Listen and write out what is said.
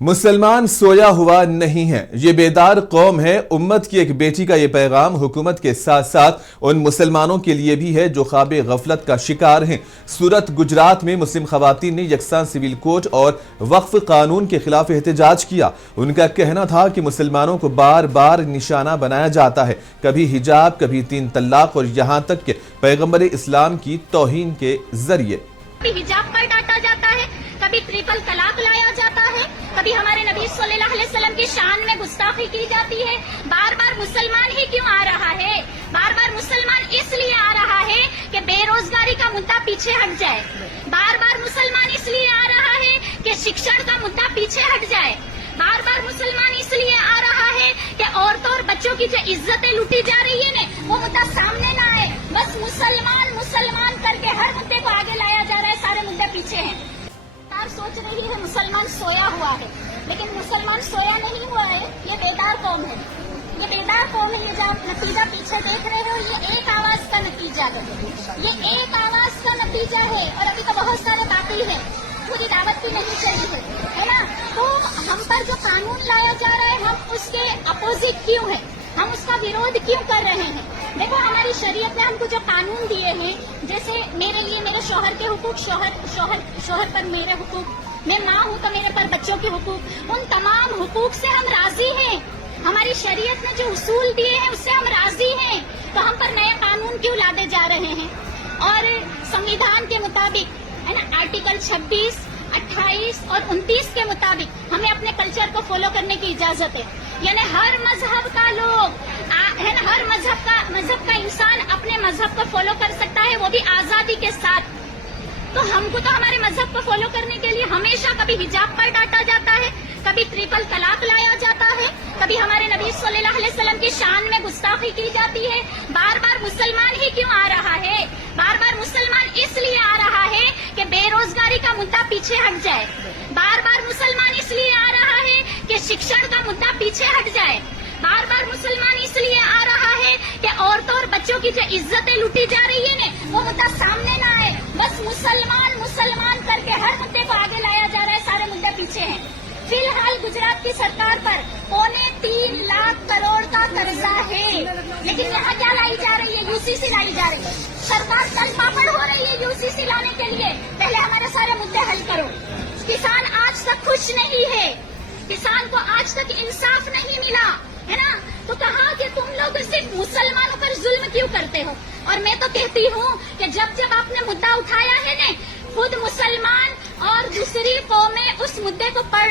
مسلمان سویا ہوا نہیں ہے، یہ بیدار قوم ہے۔ امت کی ایک بیٹی کا یہ پیغام حکومت کے ساتھ ساتھ ان مسلمانوں کے لیے بھی ہے جو خواب غفلت کا شکار ہیں۔ سورت گجرات میں مسلم خواتین نے یکساں سول کوڈ اور وقف قانون کے خلاف احتجاج کیا۔ ان کا کہنا تھا کہ مسلمانوں کو بار بار نشانہ بنایا جاتا ہے، کبھی حجاب، کبھی 3 طلاق اور یہاں تک کہ پیغمبر اسلام کی توہین کے ذریعے کبھی حجاب پر ڈانٹا جاتا ہے، کبھی ٹرپل طلاق لایا جاتا ہے، کبھی ہمارے نبی صلی اللہ علیہ وسلم کی شان میں گستاخی کی جاتی ہے۔ بار بار مسلمان ہی کیوں آ رہا ہے؟ بار بار مسلمان اس لیے آ رہا ہے کہ بے روزگاری کا مدعا پیچھے ہٹ جائے۔ بار بار مسلمان اس لیے آ رہا ہے کہ شکشن کا مدعا پیچھے ہٹ جائے۔ بار بار مسلمان اس لیے آ رہا ہے کہ عورتوں اور بچوں کی جو عزتیں لوٹی جا رہی ہے نا، وہ مدعا سامنے نہ آئے۔ بس مسلمان مسلمان کر کے ہر مدعے کو آگے لایا جا رہا ہے، سارے مدعے پیچھے ہیں۔ سوچ رہی ہے مسلمان سویا ہوا ہے، لیکن مسلمان سویا نہیں ہوا ہے، یہ بیدار قوم ہے۔ یہ بیدار قوم ہے، یہ جو آپ نتیجہ پیچھے دیکھ رہے ہو، یہ ایک آواز کا نتیجہ ہے، یہ ایک آواز کا نتیجہ ہے۔ اور ابھی تو بہت سارے باقی ہیں، پوری دعوت بھی نہیں چلی ہے نا۔ تو ہم پر جو قانون لایا جا رہا ہے، ہم اس کے اپوزٹ کیوں ہیں؟ ہم اس کا ویرودھ کیوں کر رہے ہیں؟ دیکھو، ہماری شریعت نے ہم کو جو قانون دیے ہیں، جیسے میرے لیے میرے شوہر کے حقوق، شوہر پر میرے حقوق، میں ماں ہوں تو میرے پر بچوں کے حقوق، ان تمام حقوق سے ہم راضی ہیں۔ ہماری شریعت نے جو اصول دیے ہیں اس سے ہم راضی ہیں، تو ہم پر نئے قانون کیوں لادے جا رہے ہیں؟ اور سنویدھان کے مطابق ہے نا، آرٹیکل 26، 28 اور 29 کے مطابق ہمیں اپنے کلچر کو فالو کرنے کی اجازت ہے۔ یعنی ہر مذہب کا لوگ ہے نا، ہر مذہب کا انسان اپنے مذہب کو فالو کر سکتا ہے، وہ بھی آزادی کے ساتھ۔ تو ہم کو تو ہمارے مذہب کو فالو کرنے کے لیے ہمیشہ کبھی حجاب پر ڈانٹا جاتا ہے، کبھی ٹرپل طلاق لایا جاتا ہے، کبھی ہمارے نبی صلی اللہ علیہ وسلم کی شان میں گستاخی کی جاتی ہے۔ بار بار مسلمان ہی کیوں آ رہا ہے؟ بار بار مسلمان اس لیے آ رہا ہے کہ بے روزگاری کا مدعا پیچھے ہٹ جائے۔ بار بار مسلمان اس لیے آ رہا ہے کہ شکشن کا مدعا پیچھے ہٹ جائے۔ بار بار مسلمان اس لیے آ رہا ہے کہ عورتوں اور بچوں کی جو عزتیں لوٹی جا رہی ہے نا، وہ مدعا سامنے نہ آئے۔ بس مسلمان مسلمان کر کے ہر مدعے کو آگے لایا جا رہا ہے، سارے مدعے پیچھے ہیں۔ فی الحال گجرات کی سرکار پر 3.25 لاکھ کروڑ کا قرضہ ہے، لیکن یہاں کیا لائی جا رہی ہے؟ UCC لائی جا رہی ہے۔ سرکار کل پاپڑ ہو رہی ہے UCC لانے کے لیے۔ پہلے ہمارے سارے مدعے حل کرو۔ کسان آج تک خوش نہیں ہے، کسان کو آج تک انصاف نہیں ملا ہے نا۔ تو کہا کہ تم لوگ صرف مسلمانوں پر ظلم کیوں کرتے ہو؟ اور میں تو کہتی ہوں کہ جب آپ نے مدعا اٹھایا ہے نا، خود مسلمان اور دوسری قومیں اس مدعے کو پڑھ